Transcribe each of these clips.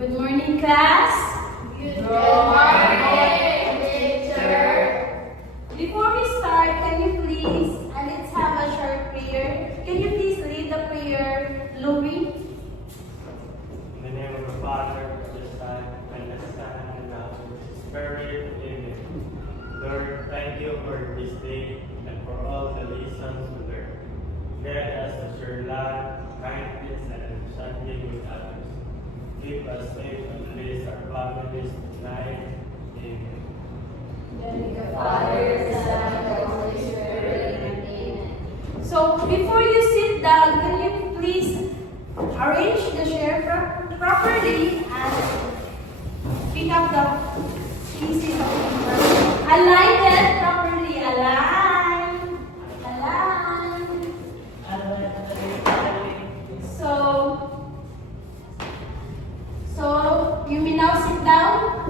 Good morning, class. Good morning, teacher. Before we start, can you please, let's have a short prayer. Can you please lead the prayer, Louis? In the name of the Father, the Son, and the Son, and the Holy Spirit. Amen. Lord, thank you for this day and for all the lessons we learned. Guide us to share love, kindness, and understanding with others. Keep us safe and bless our families tonight. Amen. In the Father, the Son, and the Holy Spirit. Amen. So, before you sit down, can you please arrange the chair properly and pick up the pieces of paper. Align them properly. Align. So you may now sit down.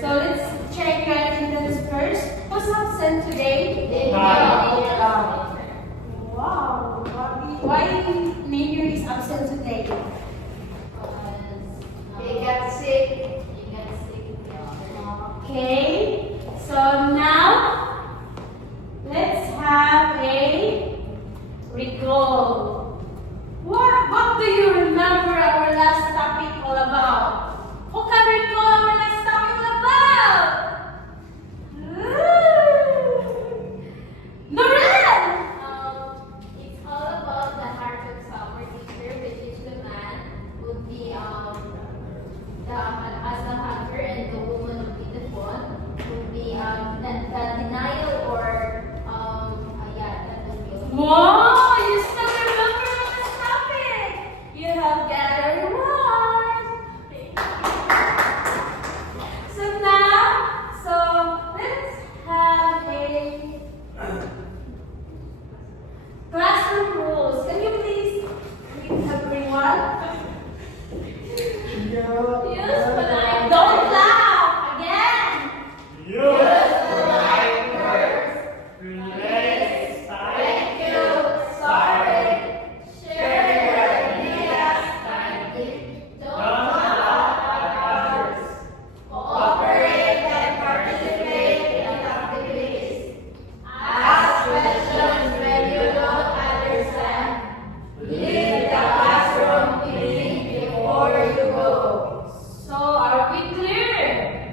So let's check your attendance first. Who's absent today? Wow. Why Merie is absent today? He got sick. Okay. So now let's have a recall. What do you remember our last topic all about? Who can recall our last topic all about? Norel! It's all about the heart of summer teacher, which is the man would be as the hunter and the woman would be the fawn, would be the denial or that would be. Wow, you still remember our last topic. You have got a reward. So let's have a classroom rules. Can you please read everyone? Use polite. Don't laugh again. Use polite words. Relax. Thank you. Sorry. Share your ideas. Don't laugh at others. Cooperate and participate in activities. Ask questions when you don't understand. Leave the classroom clean before you go. So are we clear?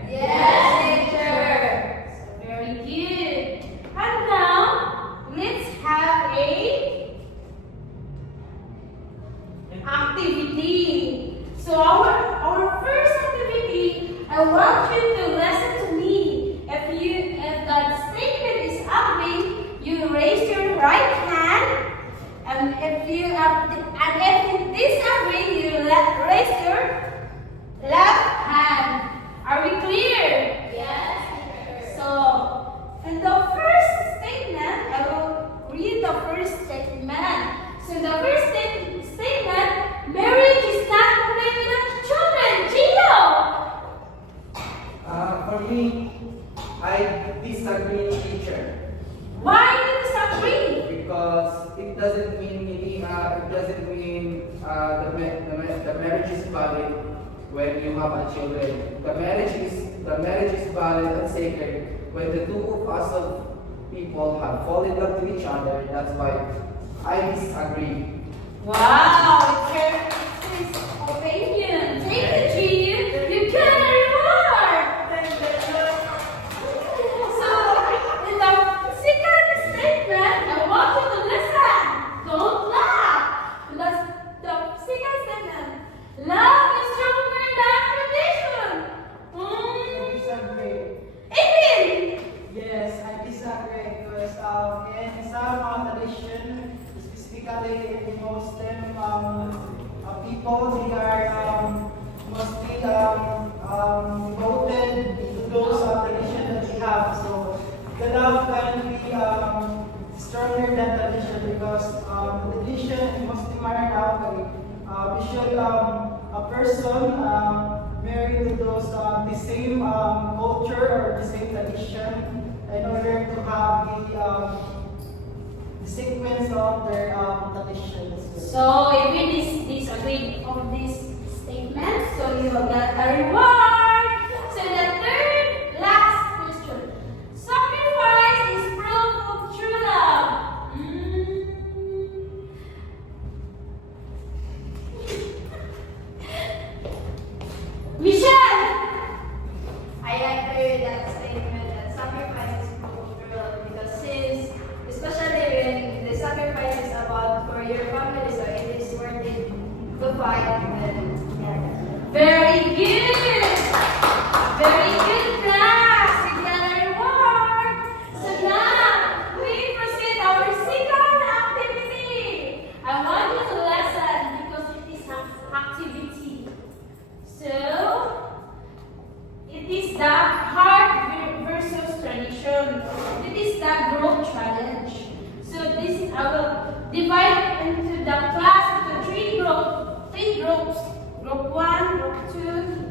Yes, teacher. Very good. And now let's have a activity. So our first activity, I want you to listen to me. If that statement is ugly, you raise your right hand, and if it disagree, you raise your left hand. Are we clear? Yes, teacher. So, in the first statement, I will read the first statement. So, in the first statement, marriage is not to play with the children. Gino! For me, I disagree, teacher, Why do you disagree? because it doesn't mean the marriage is valid when you have a children. The marriage is valid and sacred when the two of us of people have fallen in love to each other. That's why I disagree. Wow, it's his opinion. Take it, Gino. You get a reward. So, in the second statement, I want you to listen. Don't laugh. The second statement, love is stronger than tradition. I disagree. Eighteen. Yes, I disagree because in some tradition, specifically in the Muslim people, they are mostly devoted to those traditions that they have. So the love can be stronger than tradition because tradition in Muslim are now we should a person marry to those the same culture or the same tradition in order to have the sequence of their traditions. So, if you disagree read of this statement, so you will get a reward. So the third last question. Sacrifice is proof of true love. Michelle! I agree with that statement that sacrifice is proof of true love because since, especially when the sacrifice is about for your family, so it is worth it to fight and yeah. Very good! Very good, class! You got a reward! So now, we proceed our second activity. I want you to listen because it is an activity. So, it is the heart versus tradition. It is the group challenge. So this is, I will divide into the class into three groups. Group 1, group 2,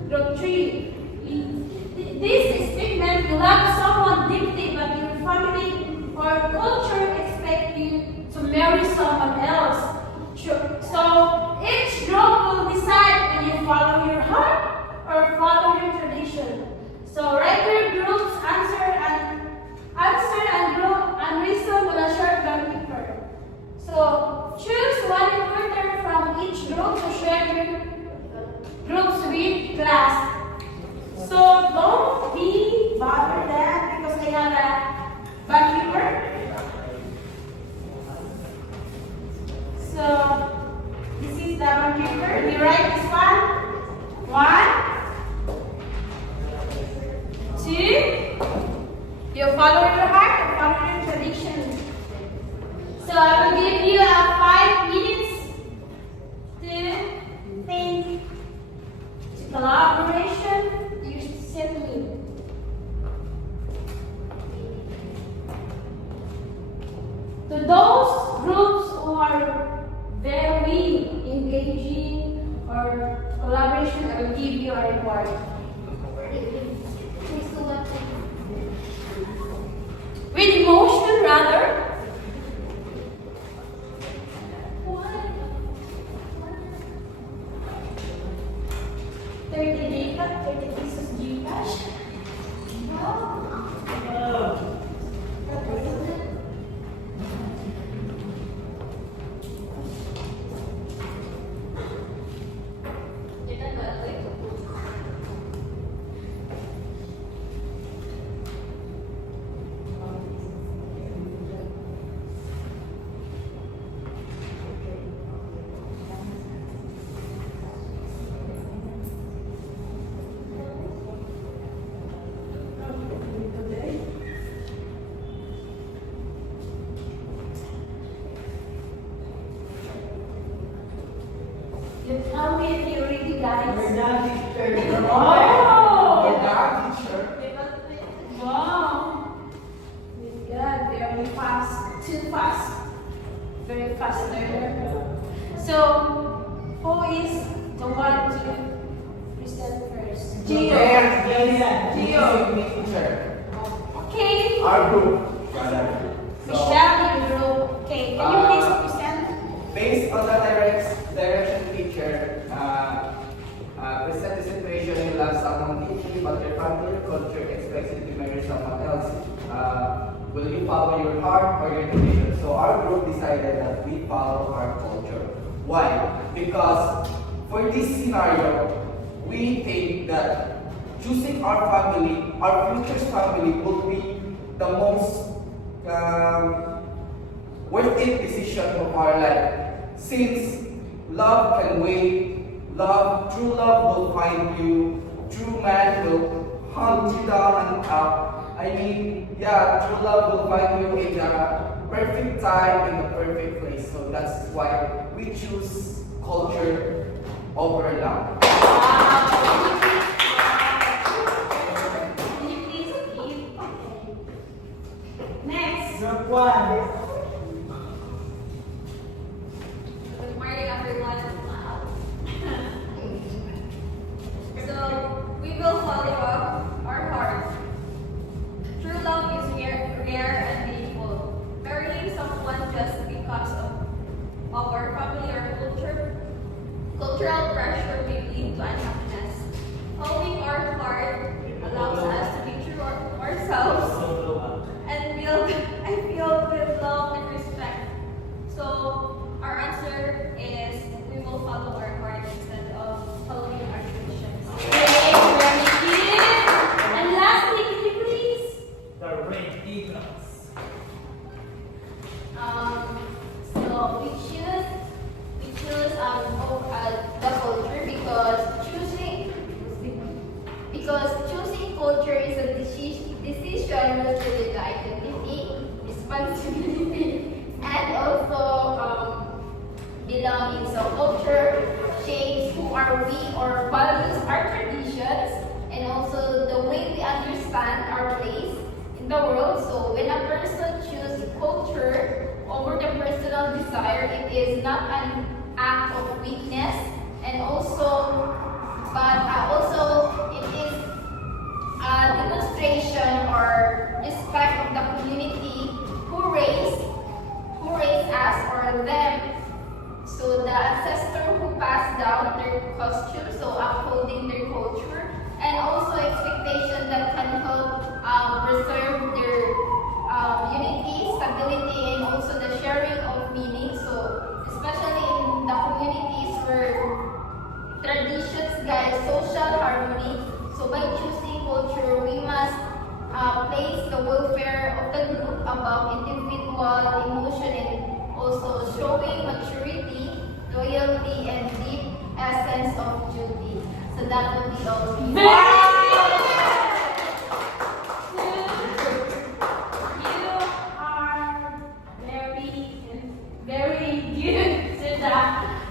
group 3. This statement, you love someone deeply, but your family or culture expect you to marry someone else. So each group will decide when you follow your heart or follow your tradition. So write your group's answer and group and reason on a short blank paper. So choose one reporter from each group to share your groups with class. So don't be bothered that because I have a blank paper. So this is the blank paper. We write this one. 1, 2. You follow your heart or follow your tradition. So I will give you 5 minutes to think, to collaboration. You send me. To those groups who are very engaging or collaboration, I will give you a reward. With emotion, rather. $30 Gcash. You tell me if you're ready, guys. We're done, teacher. Oh! We're done, teacher. Wow! Good, very fast, too fast. Very fast learner. So, who is the one to present first? Gio. There, Gio. me, teacher. Okay. Our group. Rather. So, Michelle, your group. Okay, can you please present? based on the direction teacher, present the situation you love someone deeply, but your family or culture expects you to marry someone else. Will you follow your heart or your tradition? So our group decided that we follow our culture. Why? Because for this scenario, we think that choosing our family, our future's family, will be the most worth it decision of our life. Since love can wait, true love will find you, true man will hunt you down and up. True love will find you in the perfect time, in the perfect place. So that's why we choose culture over love. Can you please give? Next. Group 1. Good morning, everyone. So, we will follow up our heart. True love is rare and meaningful. Marrying someone just because of our family or Cultural pressure may lead to unhappiness. Following our heart allows us to be true to ourselves and feel with love and respect. So our answer is we will follow our heart instead of following our traditions. Okay, very good. And lastly, can you please? The Red Eagles. So we choose the culture because choosing culture is a decision rooted in identity, responsibility, and also belonging. So culture shapes who are we or values our traditions and also the way we understand our place in the world. So when a person chooses culture over the personal desire, it is not an act of weakness, and also it is a demonstration or respect of the community who raised us or them. So the ancestor who passed down their costume, so upholding their culture, and also expectation that can help preserve their unity, stability, and also the sharing of meaning. So especially in the communities where traditions guide social harmony. So by choosing culture, we must place the welfare of the group above individual emotion and also showing maturity, loyalty, and deep essence of duty. So that would be all. Very good to the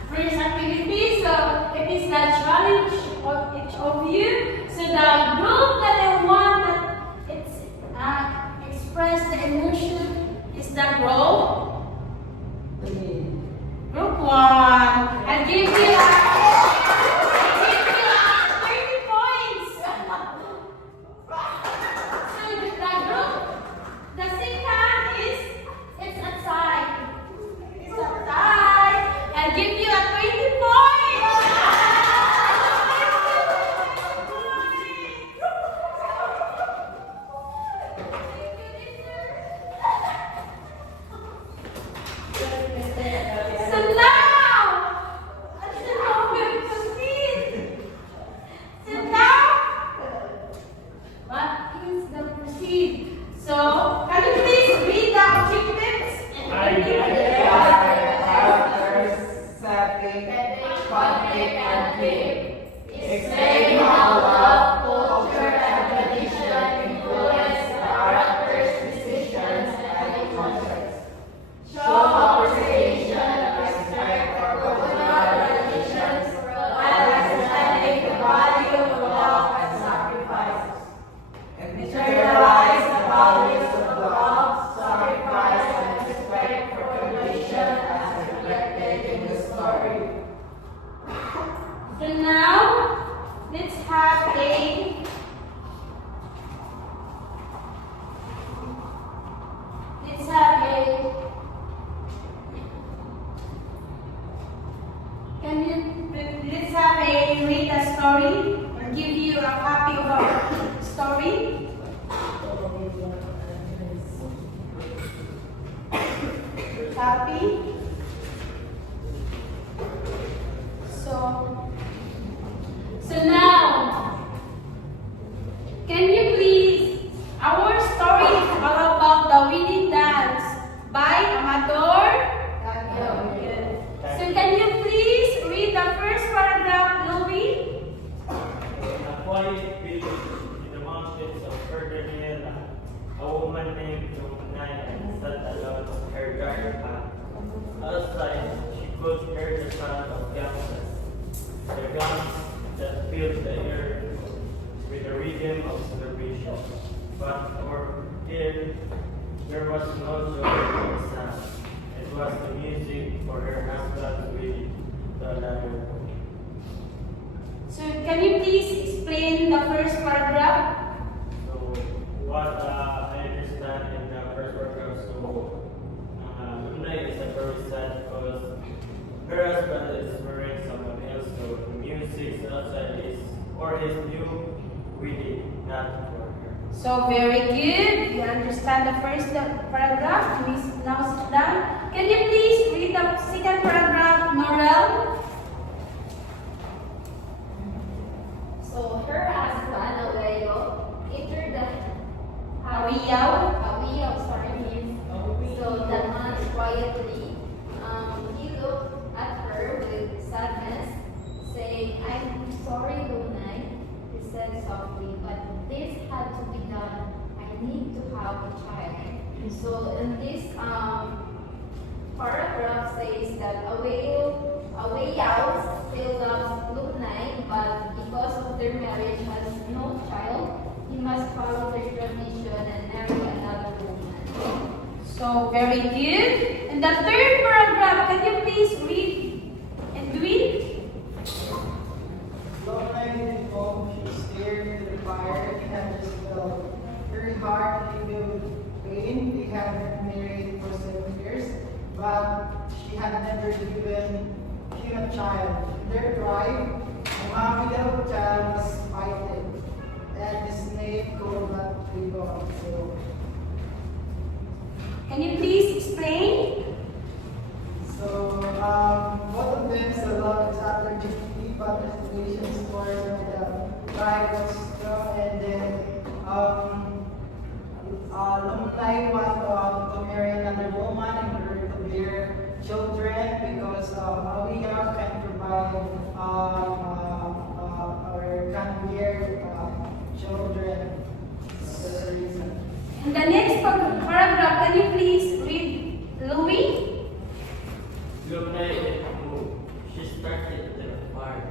first activity. So it is the challenge of each of you. So the group that I want that it's express the emotion is the group 1. I'll give you 30 points. So the group, the second is it's a tie. It's a tie. I'll give you a 20 points. So now, let's see how we proceed. So now, what is the proceed? So, can you please read the objectives? Explain how love, culture, and tradition influence characters, decisions, and concepts. Show appreciation and respect for cultural traditions while understanding the value of love and sacrifice. Materialize the values of love, sacrifice, and respect for tradition as reflected in the story. So now, let's have let's have a read a story or give you a copy of our story. Copy. So now, can you please, our story is all about the winning dance by Amador. Daguio. So can you please read the first paragraph, Louis? In a quiet village in the mountains of Ferdinand, a woman named Lumanaya sat alone on her garden path. Outside, she could hear the sound of guns that filled the air with the rhythm of celebration. But for her, there was no joy in the sound. It was the music for her husband's wedding, the latter. So can you please explain the first paragraph? So, what I understand in the first paragraph, so Luna is a very sad because her husband is marrying someone else So very good. You understand the first paragraph. Please now sit down. Can you please read the second paragraph, Norel? So her husband, Aurelio, entered the Awiyaw. sorry, miss. So the man quietly, he looked at her with sadness, saying, "I'm sorry, Lunay," he said softly, "but this had to be done. I need to have a child." So in this paragraph says that Awiyaw still loves Lunay, but because of their marriage has no child, he must follow their tradition and marry another woman. So very good. And the third paragraph, can you please read and read? Long night at home, she stared into the fire and just felt her heart heavy with pain. They had been married for 7 years, but she had never given him a child. Their pride, Muhammad child was fighting, and his name could not be gone. So, Can you please explain? both of them still love each other deeply, but the situation towards the pride was strong, and then Lumlay wanted to marry another woman in order to bear children because Awiya can provide or can bear children. That's the reason. In the next paragraph, can you please read Louis? Lunay moved. She started the fire.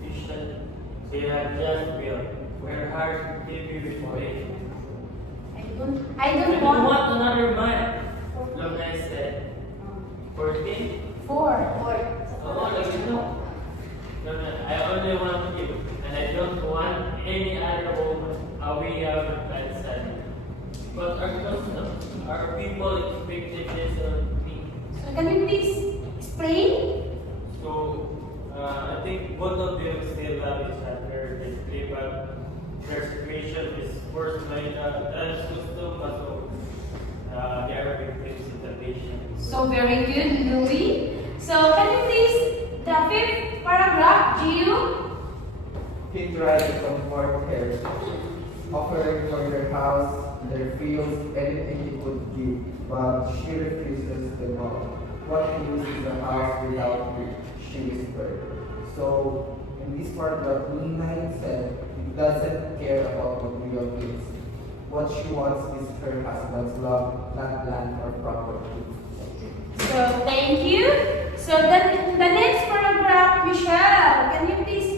Vision they had just built. Her heart heavy with pain. I I don't don't want want another man, Lunay said. 14? four. Oh, like you know. Lunay, I only want you, and I don't want any other woman. We have replied sadly. But our customs, our people expected this of me. So can you please explain? So, I think both of them still love each other deeply, but their situation is worse by the trans custom, so they are victims of the nation. So very good, Louis. So can you please, the fifth paragraph, Gio? He tried to comfort her, offering for their house, their fields, anything he could give, but she refuses them all. What use is a house without me? She whispered. So, in this paragraph, Moonlight said he doesn't care about what Rio is. What she wants is her husband's love, not land or property. So thank you. So then the next paragraph, Michelle, can you please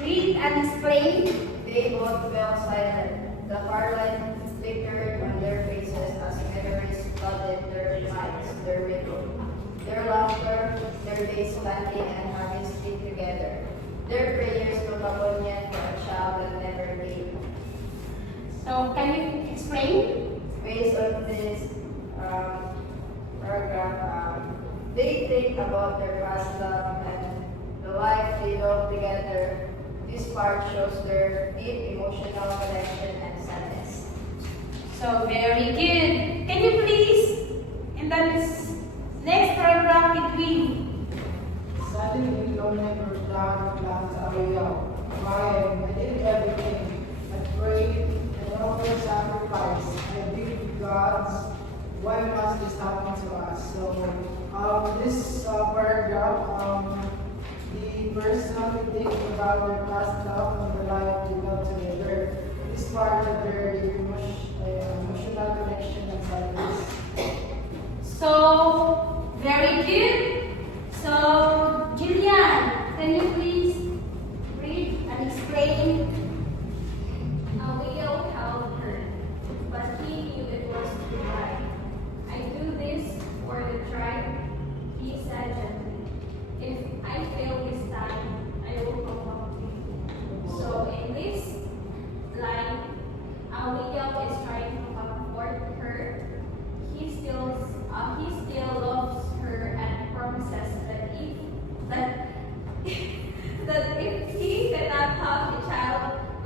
read and explain? They both fell silent. The firelight flickered on their faces as memories flooded their minds, their rhythm, their laughter, their days planting and harvesting together, their prayers to Babonian for a child that never came. So can you explain? Based on this paragraph, they think about their past love and the life they built together. This part shows their deep emotional connection and sadness. So very good. Can you please, in the next paragraph, between? Suddenly, Lorna broke down and glanced away out, crying, "I did everything. I prayed and offered sacrifice. I begged God, why must this happen to us?" So, this paragraph, the person thinking about their past love and the life they built together. This part of their emotional connection and sadness. So very good. So Jillian, can you please read and explain? Leo held her, but he knew it was too right. "I do this for the tribe," he said gently. "If I fail this time, I will come back to you." So in this line, Leo is trying to comfort her. He still loves her and promises that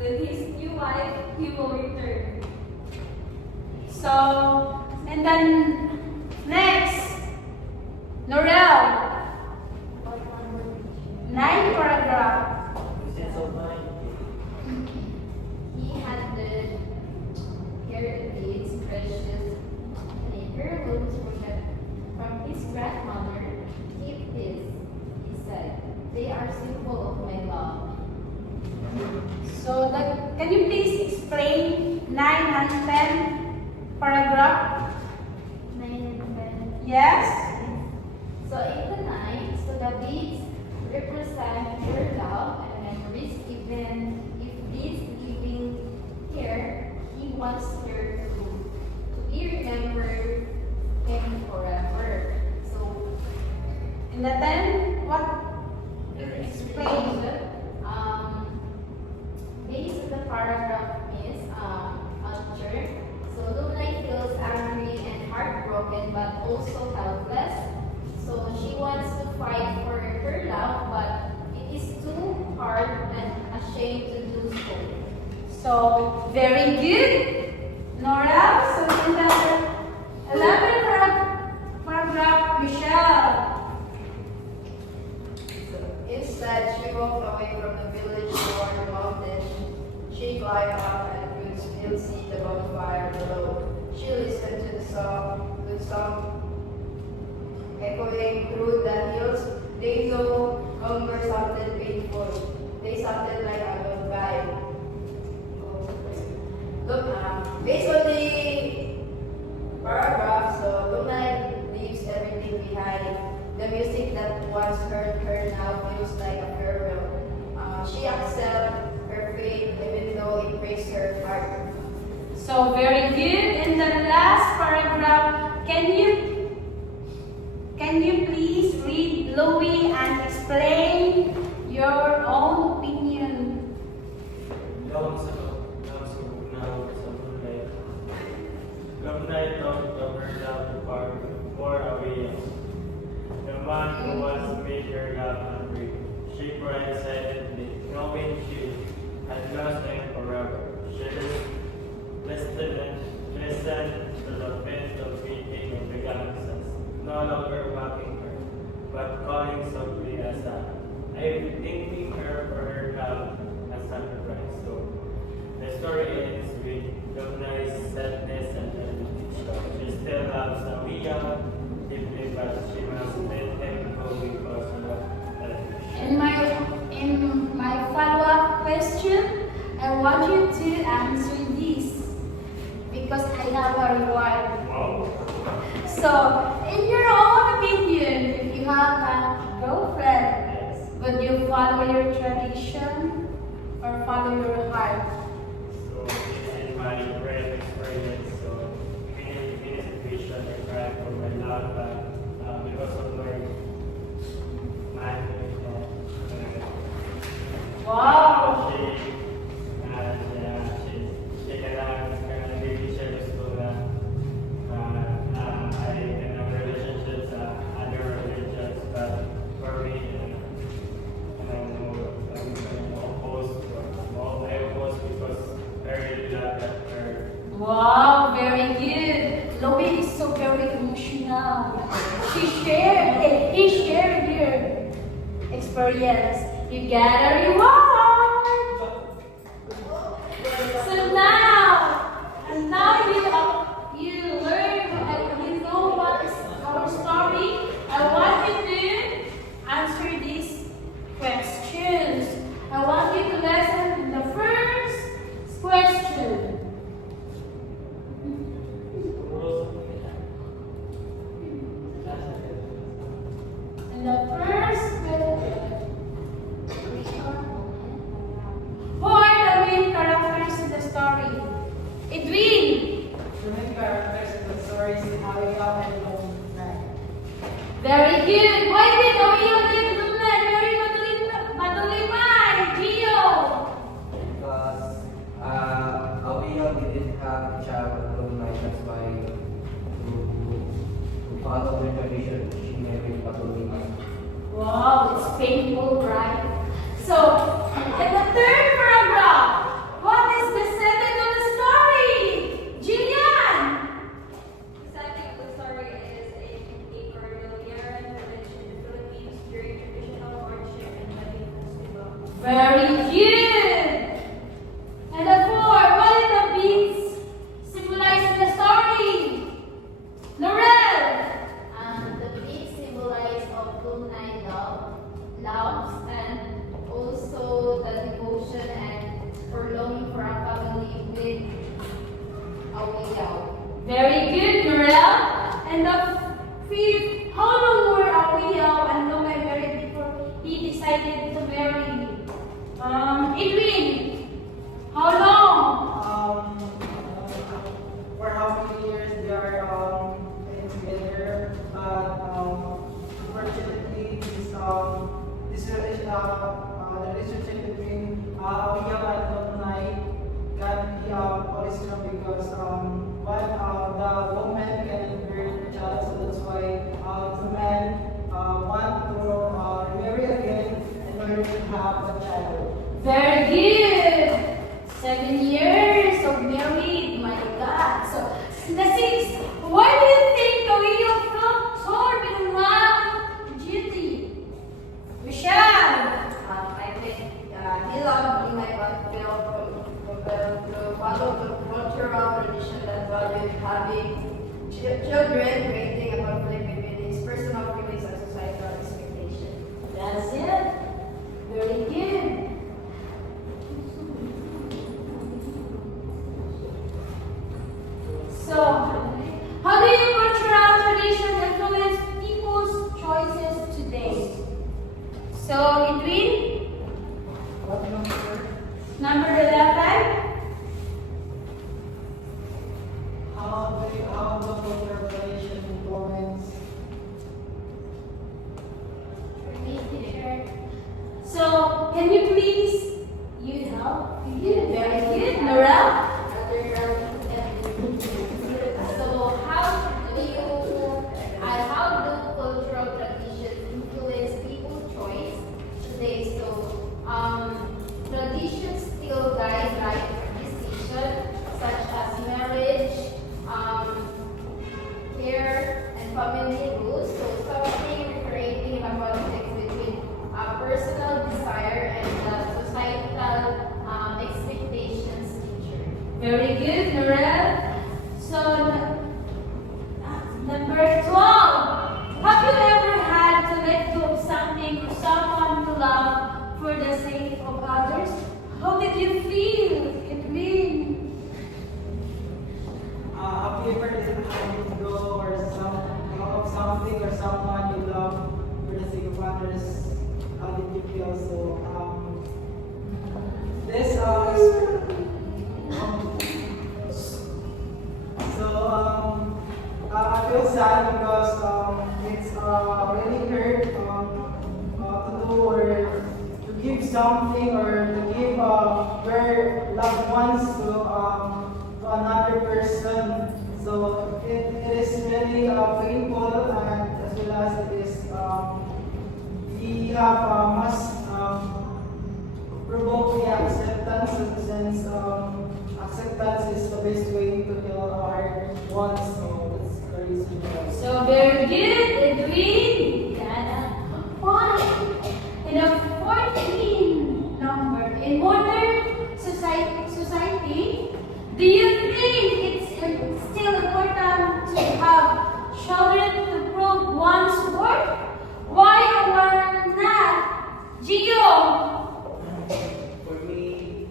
with his new wife, he will return. So, and then next, Norel. 9 paragraph. He handed her these precious heirlooms from his grandmother. Keep this, he said. They are symbol of my love. So, can you please explain 9 and 10 paragraph? 9 and 10. Yes? So in the night, so the beads represent her love and memories, even if this living here, he wants her to be remembered him forever. So In the 10, what? Explain. Base of the paragraph is answer. So Lunay feels angry and heartbroken, but also helpless. So she wants to fight for her love, but it is too hard and ashamed to do so. So, very good, Nora. So, in the 11th paragraph, Michelle. Instead, she walked away from the village toward the mountain. She climbed up and could still see the bonfire below. She listened to the song echoing through the hills. They no longer sounded painful. They sounded like a lullaby. Look, based on the paragraph, so Luna leaves everything behind. The music that once hurt her now feels like a farewell. She accepts her fate even though it breaks her heart. So, very good. In the last paragraph, can you please read Louis and explain your own opinion? Lumnay thought of her love far away. The man who was made her love hungry. She cried silently, knowing she had lost him forever. She listened to the faint of beating of the gangsters, no longer mocking her, but calling softly as I'm thanking her for her love and sacrifice. So the story ends with Lumnay's sadness and she still loves Amia deeply, but she must let him go because of that. In my follow-up question, I want you to answer this because I have a reward. Wow. So, in your own opinion, if you have a girlfriend, would you follow your tradition or follow your heart? So this is my great experience. So many situation I cried for my love, but because of my Wow! she kailangan hindi siya gusto na I can have relationships, other religions, but for me, I'm opposed because I really love that girl. Wow, very good. Louie is so very emotional. He shared your experience. You got a reward. So now you learn and you know what is our story. I want you to answer these questions. I want you to listen to the first question. And the first question. Very good. And the four, what did the beads symbolize in the story? Laurel. The beads symbolize of two-night loves, and also the devotion and for longing for a family with a widow. Very good, Laurel. And the fifth, how long were Daguio and Lumay married before he decided to marry? Edwin, how long? For how many years they are getting together, but unfortunately, this relationship between William and Donai can be always strong because the woman can bear a child, so that's why the man want to marry again in order to have a child. Very good. 7 years of married, my God. So, the sixth, why do you think Daguio felt torn between love and duty? Michelle. I think he loved being like one feel to follow the cultural tradition that valued having children, creating a conflict between his personal feelings and societal expectations. That's it. Very good. So, how do your cultural traditions influence people's choices today? So, Edwin, What number? number 11. How the cultural tradition influence? So, can you please, you help? Very good, Nora. So how do cultural traditions influence people's choice today? So traditions still guide life decisions such as marriage, care, and family rules. So something creating a conflict between personal desire and the societal expectations teacher. Very good, Nora. So, number 12. Have you ever had to let go of something or someone you love for the sake of others? How did you feel, Edwin? Have you ever let go or of something or someone you love for the sake of others? How did you feel? So this I feel sad because it's really hurt to do or to give something or to give your loved ones to another person. So it is really painful, and as well as it is we have must provoke the acceptance, since acceptance is the best way to heal our wants. So that's the reason why. So, very good, Edwin. Diana. 1. And a 14 number. In modern society, do you think it's still important to have children to prove one's worth? Why or not? Gio. For me,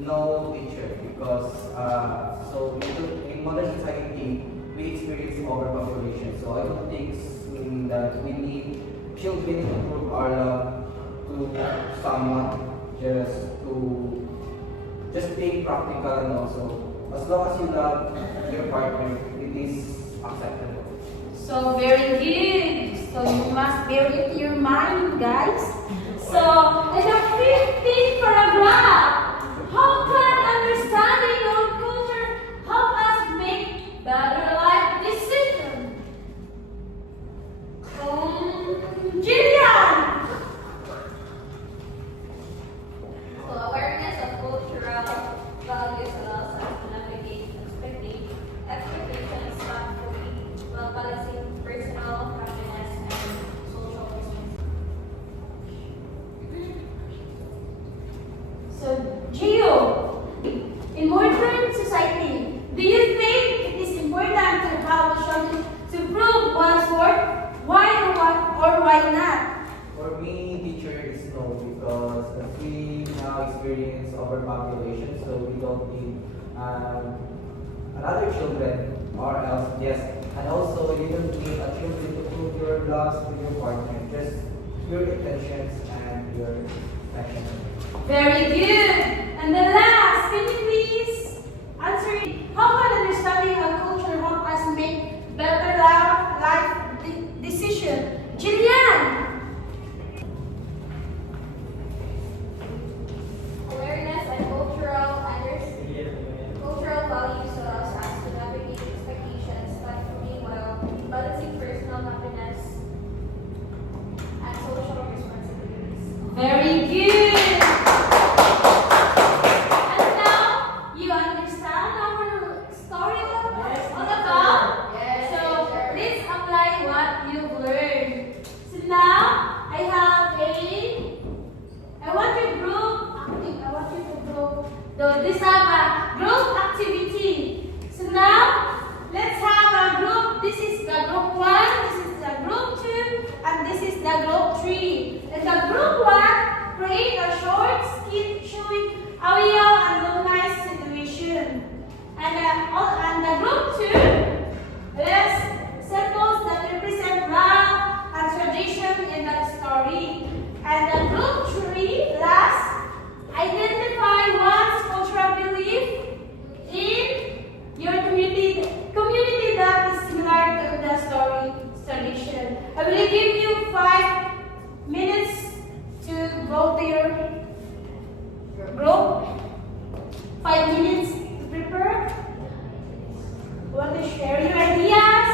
no teacher, because in modern society we experience overpopulation. So I don't think that we need children to prove our love to someone, just being practical, and also as long as you love your partner, it is acceptable. So, very good. So, you must bear it in your mind, guys. So, in the 15th paragraph, how can understanding your culture help us make better life decisions? Jillian! So awareness of cultural values allows us to navigate expectations thoughtfully while balancing personal happiness and social responsibility. no, because we now experience overpopulation, so we don't need another children or else, yes. And also, you don't need a children to prove your loves with your partner, just your intentions and your affection. Very good. And the last, can you please answer it? How can understanding our culture help us make better life decision? Jillian. Awareness and cultural values allows us to navigate expectations mindfully while balancing personal happiness and social responsibilities. Very good. And now you understand our story all about. Yes, So teacher. let's apply what you've learned. So now I have I want you to group. This have a group activity. So now let's have a group. This is the group 1, this is the group 2, and this is the group 3. In the group 1, create a short skit showing a real and no-nice situation. And the group 2, let's symbols that represent love and tradition in that story. And the group 3, last, identify one's cultural belief in your community that is similar to the story tradition. I will give you 5 minutes to go to your group. 5 minutes to prepare. You want to share your ideas,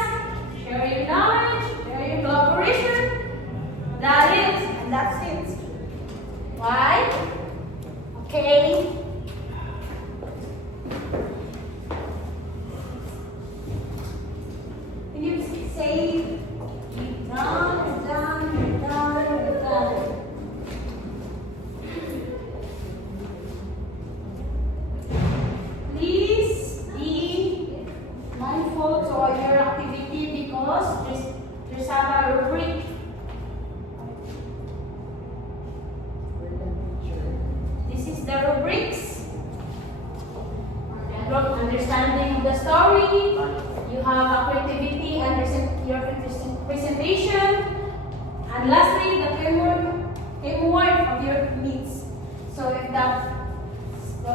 share your knowledge, share your collaboration. That's it. Why? Okay. Can you say, we're done. Please be mindful to all your activity because there's a rubric. This is the rubrics. Understanding the story. You have a creativity and your presentation. And lastly, the framework of your needs. So if that. So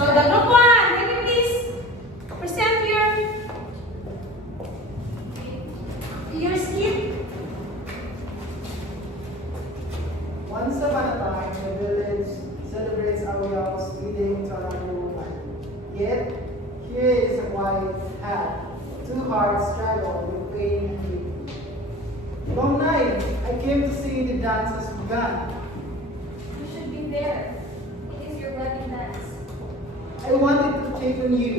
the group 1, can you please present your skit? Once upon a time, the village celebrates Aoyao's wedding to another woman. Yet, here is a white hat. 2 hearts struggle with pain and grief. Long night, I came to see the dance has begun. You should be there. It is your wedding dance. I wanted to check on you.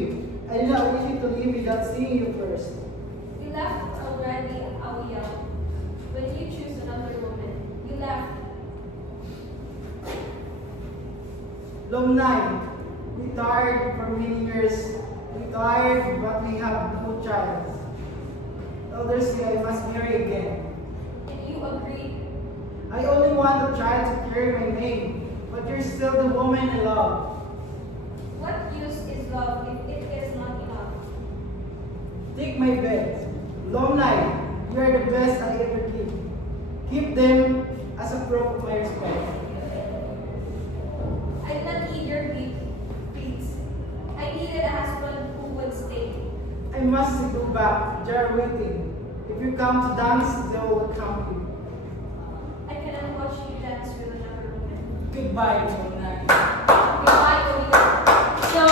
I did not wish you to leave without seeing you first. You left already, Aoya. When you choose another woman, you left. Long night, we tired for many years. We tired, but we have no child. Elders say I must marry again. And you agreed. I only want a child to carry my name, but you're still the woman I love. What use is love if it is not enough? Take my bed. Long night, you are the best I ever did. Keep them as a proof of my respect. I did not need your please. I needed a husband who would stay. I must go back. They are waiting. If you come to dance, they will welcome you. I cannot watch you dance with another woman. Goodbye, long night. Goodbye, Aoya. So,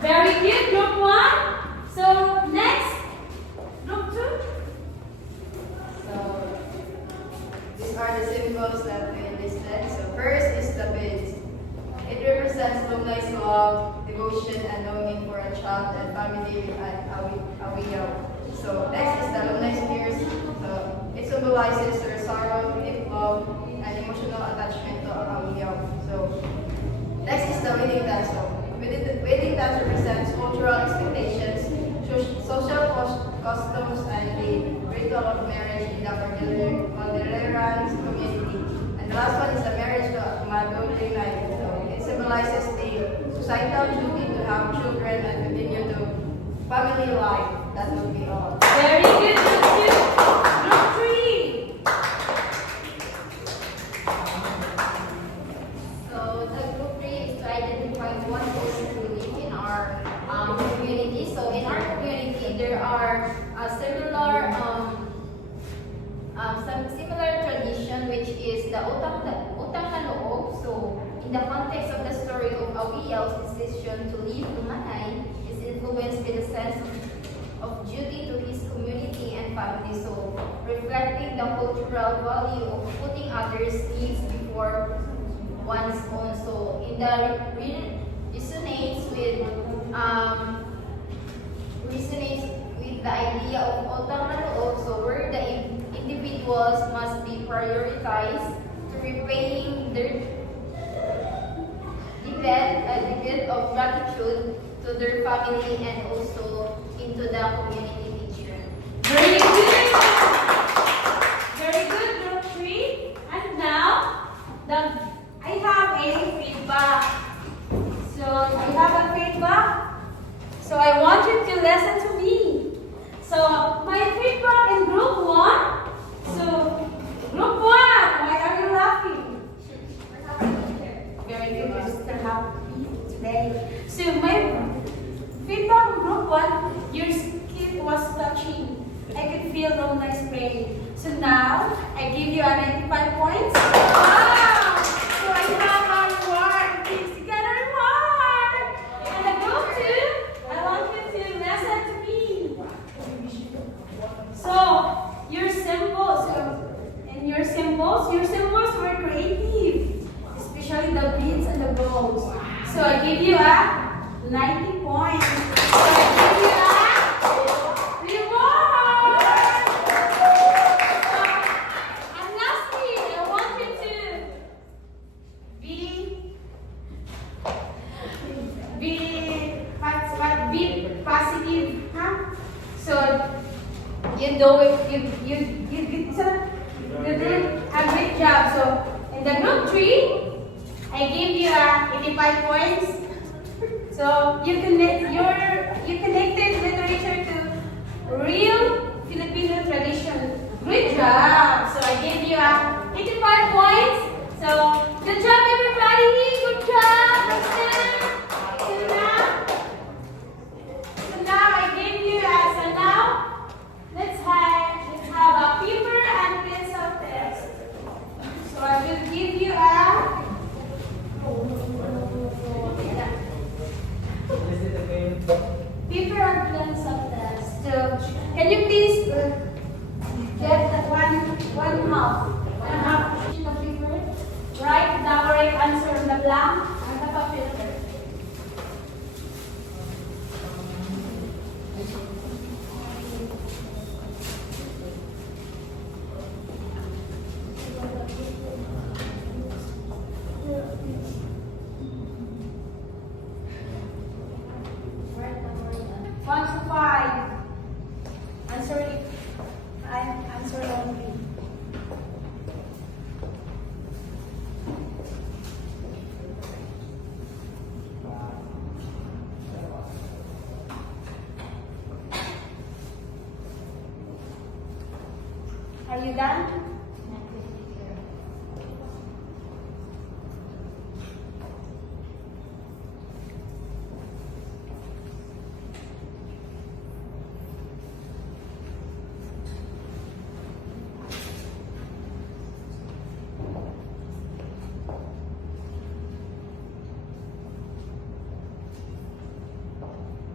very good, group 1. So, next, group 2. So, these are the symbols that we listed. So, first is the beads. It represents Lungnai's love, devotion, and longing for a child and family at Aoya. So, next is the Lungnai spears. So, it symbolizes her sorrow, deep love, and emotional attachment to Aoya. So, next is the wedding dance. So, wedding dance represents cultural expectations, social customs, and the ritual of marriage in the Cordilleran community. And the last societal duty to have children and continue to family life. That will be all. Very good, group 2. Group 3. So the group 3 is to identify what is to live in our community. So in our community, there are some similar tradition, which is the utang na loob. So in the context of the story of Awiel's decision to leave Lumanay is influenced by the sense of duty to his community and family. So reflecting the cultural value of putting others' needs before one's own. So in the resonates with the idea of utang na loob, so where the individuals must be prioritized to repaying their debt of gratitude to their family and also into the community picture. Very good. Very good, group 3. And now, I have a feedback. So, I have a feedback. So, I want you to listen to me. So, my feedback in group 1. So, group 1, why are you laughing? Very good, you're still happy today. So, my feedback in group 1, your skin was touching. I could feel the nice brain. So now, I give you a 95 points. Wow! So I have a reward. Please, you got a reward. And the group 2, I want you to listen to me. So, your symbols were creative. Especially the beads and the bows. So I give you a 90 points. So I give you a reward. And lastly, I want you to be positive, huh? So you did a great job. So in the group 3, I gave you 85 points. So you connected literature to real Filipino tradition. Great job. So I gave you 85 points. So good job, everybody. Good job. So now I gave you so now let's have a paper and pencil test. So I will give you paper and pencil test. So can you please get that one half sheet of paper? Write the correct answer on the blank and have a filter. One to 5. Answer only. Are you done?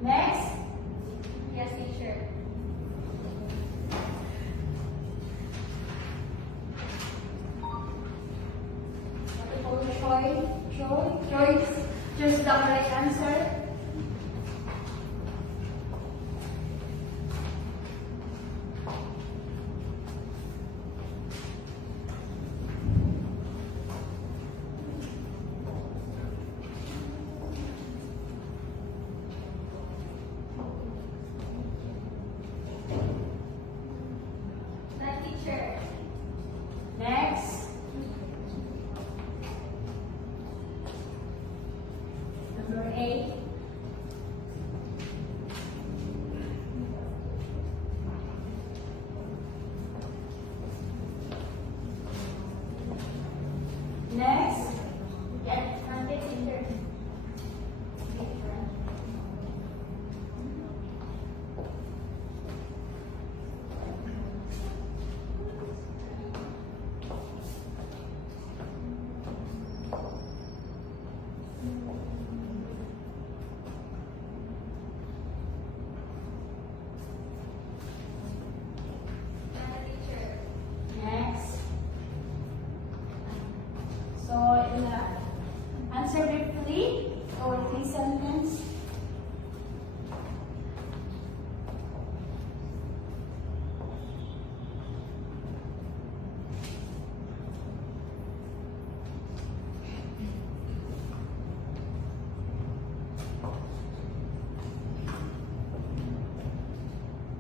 Next? Yes, teacher. Choice. Choose the correct answer. Teacher. Next. Number 8.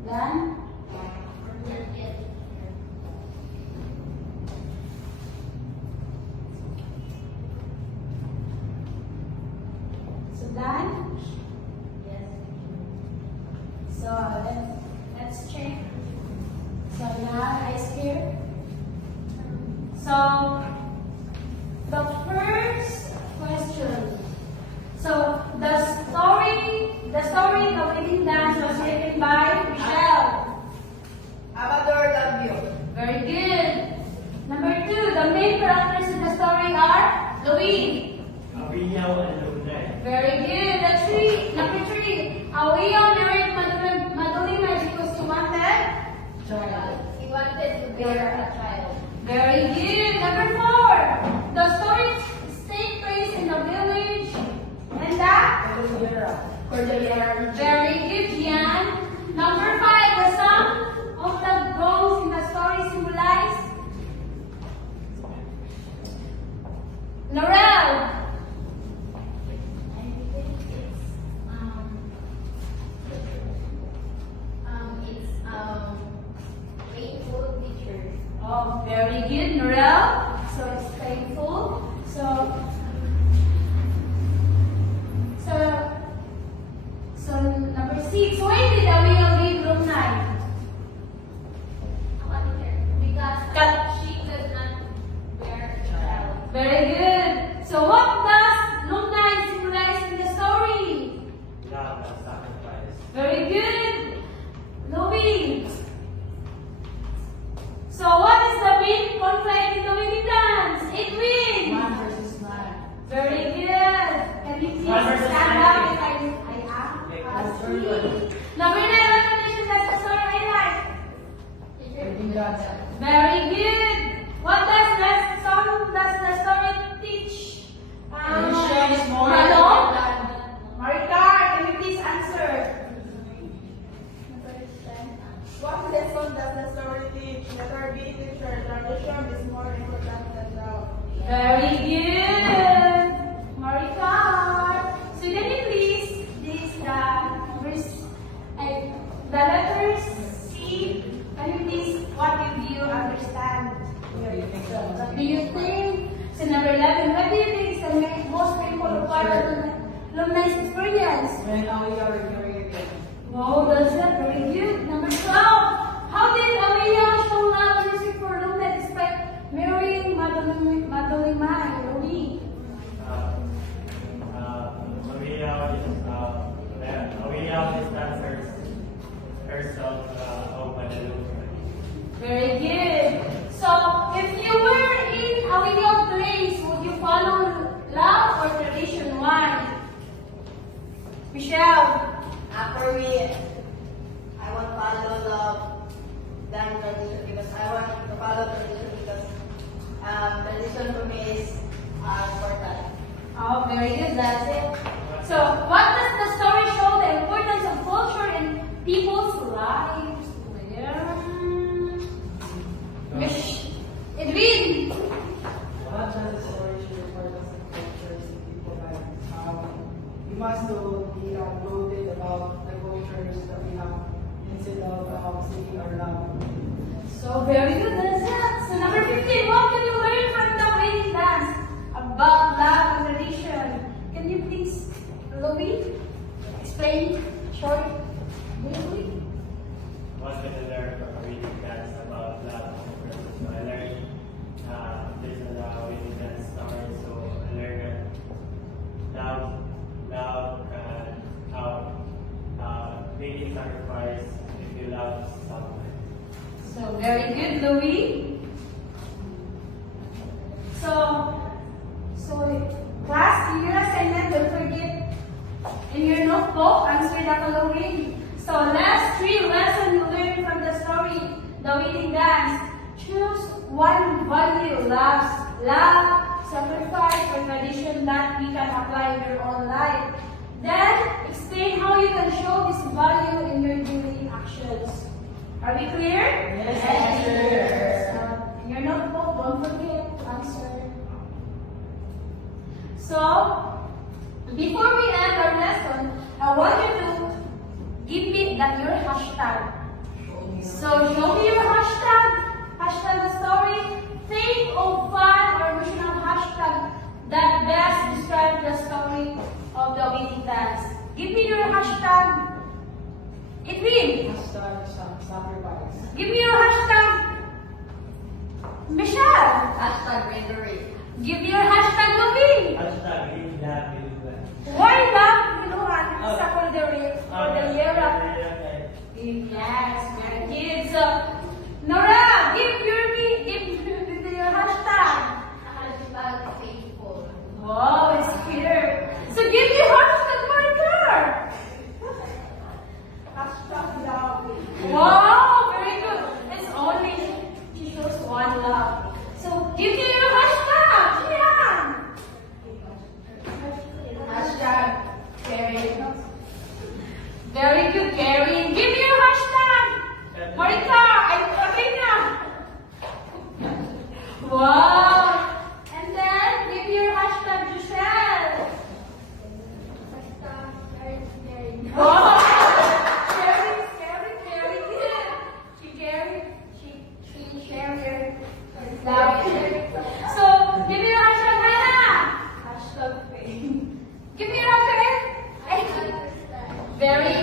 Done? So done? Yes. So let's check. So now eyes here. So the first question. So the story, The Wedding Dance was written by Michelle. Amador, Daguio. Very good. Number 2, the main characters in the story are Louis. Awiyaw and Lunay. Very good. Number 3, Awio married Madolina because he wanted. He wanted to bear a child. Very good. Number 4, the story takes place in the village and that. Cordillera. Very good, Jan. Number 5, the sum of the goals in the story symbolize. Norel. I think it's faithful teacher. Oh, very good, Norel. So it's painful. So number 6, when did Awil leave room 9? Because she could not bear a child. Very good. So what does room 9 symbolize in the story? Love and sacrifice. Very good. Louis. So what is the main conflict in the wedding dance? Edwin. Man versus man. Very good. Can you please Man versus stand man. up if I ask you? Number 9, what condition does the story highlight? Wedding dance. Very good. What does the story teach? Tradition is more Hello? than Maricar, can you please answer? What lesson does the story teach? Let her be teacher. Tradition is more important than love. Very good. Maricar. So can you please, the letters C, can you please, what do you understand? What do you think? So number 11, what do you think is the most painful part of the alumni's experience? When we are reviewing again. Wow, that's that very good. Number 12, how did Amelia show love and music for alumni despite marrying Madolima and Louis? Awiyaw distances herself of Madaluna. Very good. So, if you were in Awiyaw's place, would you follow love or tradition? Why? Michelle. For me, I want to follow love than tradition because I want to follow tradition because tradition for me is important. Oh, very good. That's it. So, what does the story show the importance of culture in people's lives? Edwin. What does the story show the importance of cultures in people's lives? We must be uploaded about the cultures that we have instead of seeking our love. So, very good. That's it. So, number 15, what can you learn from the wedding dance about love and tradition? Can you please, Louis, explain short, briefly? What can I learn from a wedding dance about love versus I learned this is a wedding dance story, so I learned that love can make a sacrifice if you love someone. So, very good, Louis. So class, your assignment, don't forget in your notebook, answer the following. So, last 3 lessons you learned from the story, the wedding dance. Choose one value, love, sacrifice, or tradition that we can apply in your own life. Then, explain how you can show this value in your daily actions. Are we clear? Yes, teacher. So, in your notebook, don't forget to answer. So, before we end our lesson, I want you to give me your hashtag. So show me your hashtag the story. Think of fun or emotional hashtag that best describe the story of the waiting dance. Give me your hashtag. Edwin, Sacrifice. give me your hashtag. Michelle, Hashtag Merie. give me your hashtag Louie. Hashtag in that Why love Minuhan sa Cordero for the year of yes, very good. So Nora, give your hashtag. Hashtag faithful. Wow, it's here. So give your hashtag marker. Hashtag love. Wow, very good. It's only she shows one love. So give me your hashtag. Yan. Hashtag caring. Very good, Karen. Give me your hashtag. Marita, ay patay na. Wow. And then, give me your hashtag, Giselle. Hashtag caring. Wow. Very good. She shared her love. So, give me your hashtag, Hannah. Hashtag faith. Give me your hashtag. Very